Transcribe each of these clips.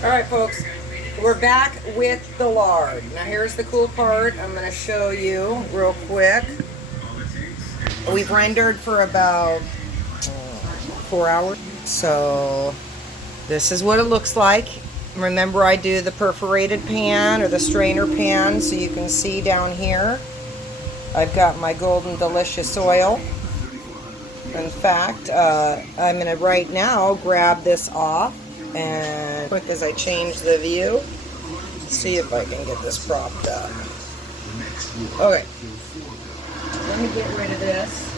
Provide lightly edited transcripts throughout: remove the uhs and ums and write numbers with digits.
All right, folks, we're back with the lard. Now, here's the cool part. I'm going to show you real quick. We've rendered for about 4 hours. So, this is what it looks like. Remember, I do the perforated pan or the strainer pan, so you can see down here. I've got my golden delicious oil. In fact, I'm going to right now grab this off and quick as I change the view, see if I can get this propped up. Okay, let me get rid of this,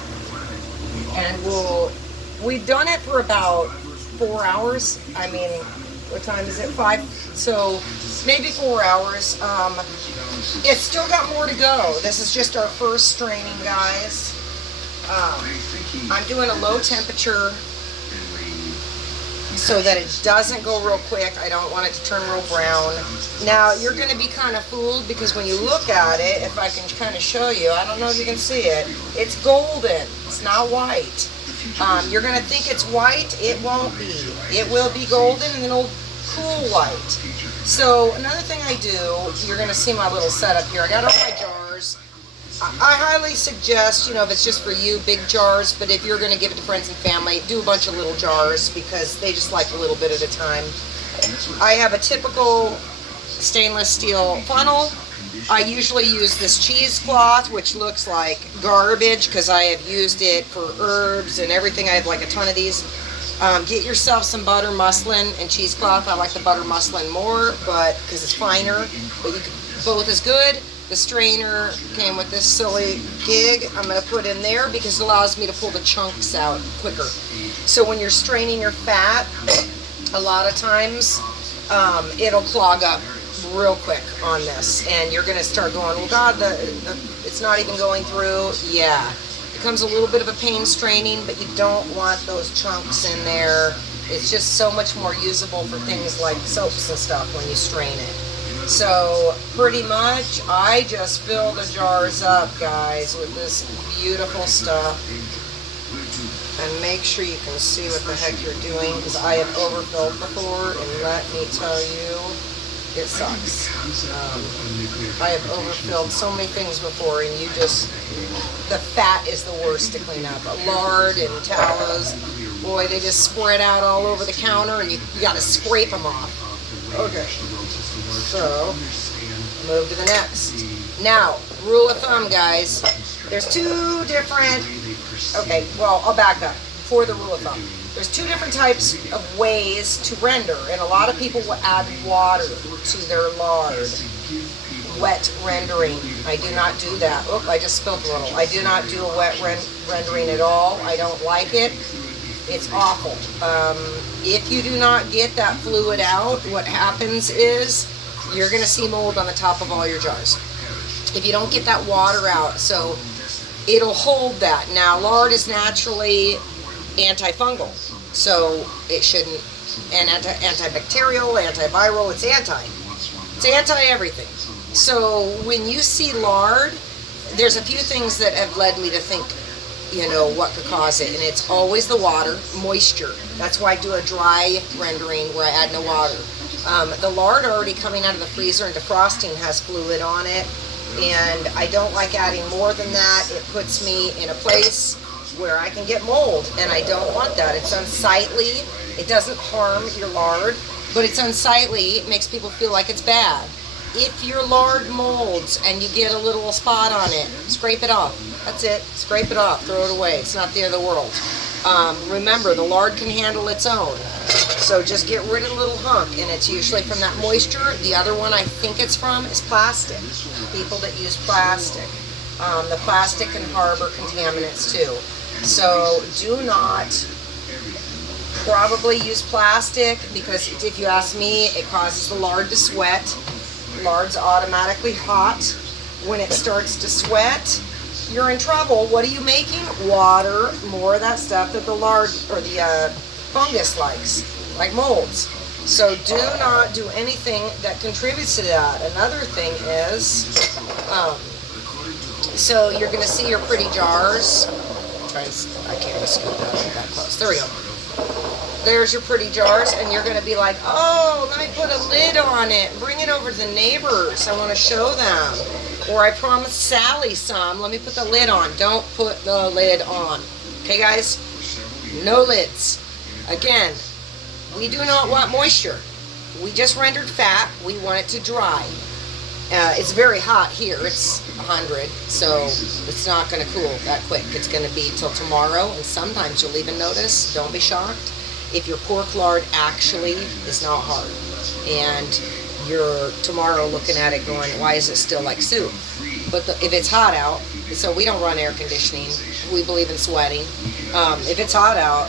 and we've done it for about 4 hours. I mean, what time is it? 5, so maybe 4 hours. It's still got more to go. This is just our first straining, guys. I'm doing a low temperature so that it doesn't go real quick. I don't want it to turn real brown. Now, you're going to be kind of fooled because when you look at it, if I can kind of show you, I don't know if you can see it, it's golden. It's not white. You're going to think it's white. It won't be. It will be golden and then it'll cool white. So, another thing I do, you're going to see my little setup here. I got all my jars. I highly suggest, if it's just for you, big jars, but if you're going to give it to friends and family, do a bunch of little jars because they just like a little bit at a time. I have a typical stainless steel funnel. I usually use this cheesecloth, which looks like garbage because I have used it for herbs and everything. I have like a ton of these. Get yourself some butter muslin and cheesecloth. I like the butter muslin more, but because it's finer, but both is good. The strainer came with this silly gig I'm going to put in there because it allows me to pull the chunks out quicker. So when you're straining your fat, a lot of times it'll clog up real quick on this. And you're going to start going, well, God, it's not even going through. Yeah, it becomes a little bit of a pain straining, but you don't want those chunks in there. It's just so much more usable for things like soaps and stuff when you strain it. So pretty much I just fill the jars up, guys, with this beautiful stuff. And make sure you can see what the heck you're doing because I have overfilled before and let me tell you, it sucks. I have overfilled so many things before and the fat is the worst to clean up. Lard and tallows, boy, they just spread out all over the counter and you got to scrape them off. Okay. So, move to the next. Now, rule of thumb, guys. There's two different... Okay, well, I'll back up. Before the rule of thumb. There's two different types of ways to render, and a lot of people will add water to their lard. Wet rendering. I do not do that. Oop, I just spilled a little. I do not do a wet rendering at all. I don't like it. It's awful. If you do not get that fluid out, what happens is you're going to see mold on the top of all your jars. If you don't get that water out, so it'll hold that. Now, lard is naturally antifungal, so it shouldn't, and antibacterial, antiviral, it's anti-everything. So when you see lard, there's a few things that have led me to think, what could cause it, and it's always the water, moisture. That's why I do a dry rendering where I add no water. The lard already coming out of the freezer and defrosting has fluid on it, and I don't like adding more than that. It puts me in a place where I can get mold, and I don't want that. It's unsightly. It doesn't harm your lard, but it's unsightly. It makes people feel like it's bad. If your lard molds and you get a little spot on it, scrape it off. That's it. Scrape it off. Throw it away. It's not the end of the world. Remember, the lard can handle its own. So just get rid of the little hunk, and it's usually from that moisture. The other one I think it's from is plastic. People that use plastic. The plastic can harbor contaminants too. So do not probably use plastic because if you ask me, it causes the lard to sweat. Lard's automatically hot. When it starts to sweat, you're in trouble. What are you making? Water, more of that stuff that the lard or the fungus likes, like molds. So do not do anything that contributes to that. Another thing is, so you're going to see your pretty jars. I can't even scoop that close. There we go. there's your pretty jars, and you're gonna be like, oh, let me put a lid on it, bring it over to the neighbors, I wanna show them. Or I promised Sally some, let me put the lid on. Don't put the lid on. Okay guys? No lids. Again, we do not want moisture. We just rendered fat, we want it to dry. It's very hot here, it's 100, so it's not going to cool that quick. It's going to be till tomorrow, and sometimes you'll even notice, don't be shocked, if your pork lard actually is not hard. And you're tomorrow looking at it going, why is it still like soup? But if it's hot out, so we don't run air conditioning, we believe in sweating. If it's hot out,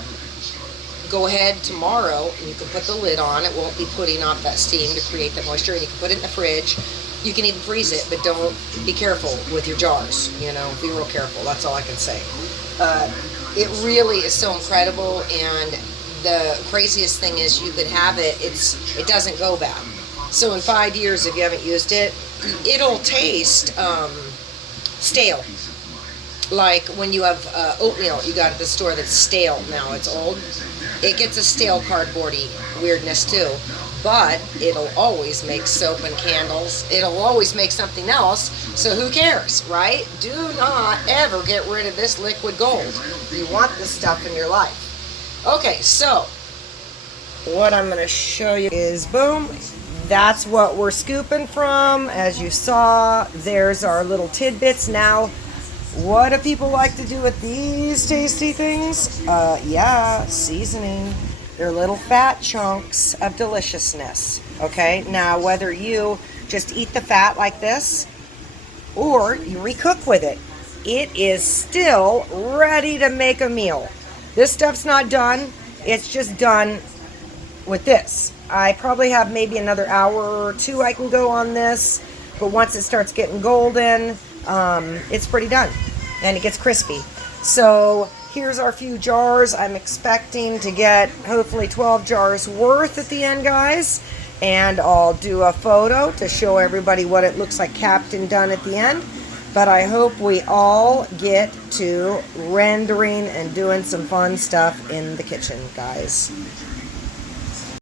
go ahead tomorrow and you can put the lid on. It won't be putting off that steam to create the moisture, and you can put it in the fridge. You can even freeze it, but don't be careful with your jars, you know, be real careful. That's all I can say. It really is so incredible, and the craziest thing is you could have it, it doesn't go bad. So in 5 years, if you haven't used it, it'll taste stale. Like when you have oatmeal you got at the store that's stale now, it's old. It gets a stale cardboardy weirdness too. But it'll always make soap and candles. It'll always make something else. So who cares, right? Do not ever get rid of this liquid gold. You want this stuff in your life. Okay, so what I'm going to show you is, boom, that's what we're scooping from. As you saw, there's our little tidbits. Now, what do people like to do with these tasty things? Yeah, seasoning. They're little fat chunks of deliciousness, okay? Now, whether you just eat the fat like this or you recook with it, it is still ready to make a meal. This stuff's not done. It's just done with this. I probably have maybe another hour or two I can go on this, but once it starts getting golden, it's pretty done, and it gets crispy. So here's our few jars. I'm expecting to get hopefully 12 jars worth at the end, guys. And I'll do a photo to show everybody what it looks like capped and done at the end. But I hope we all get to rendering and doing some fun stuff in the kitchen, guys.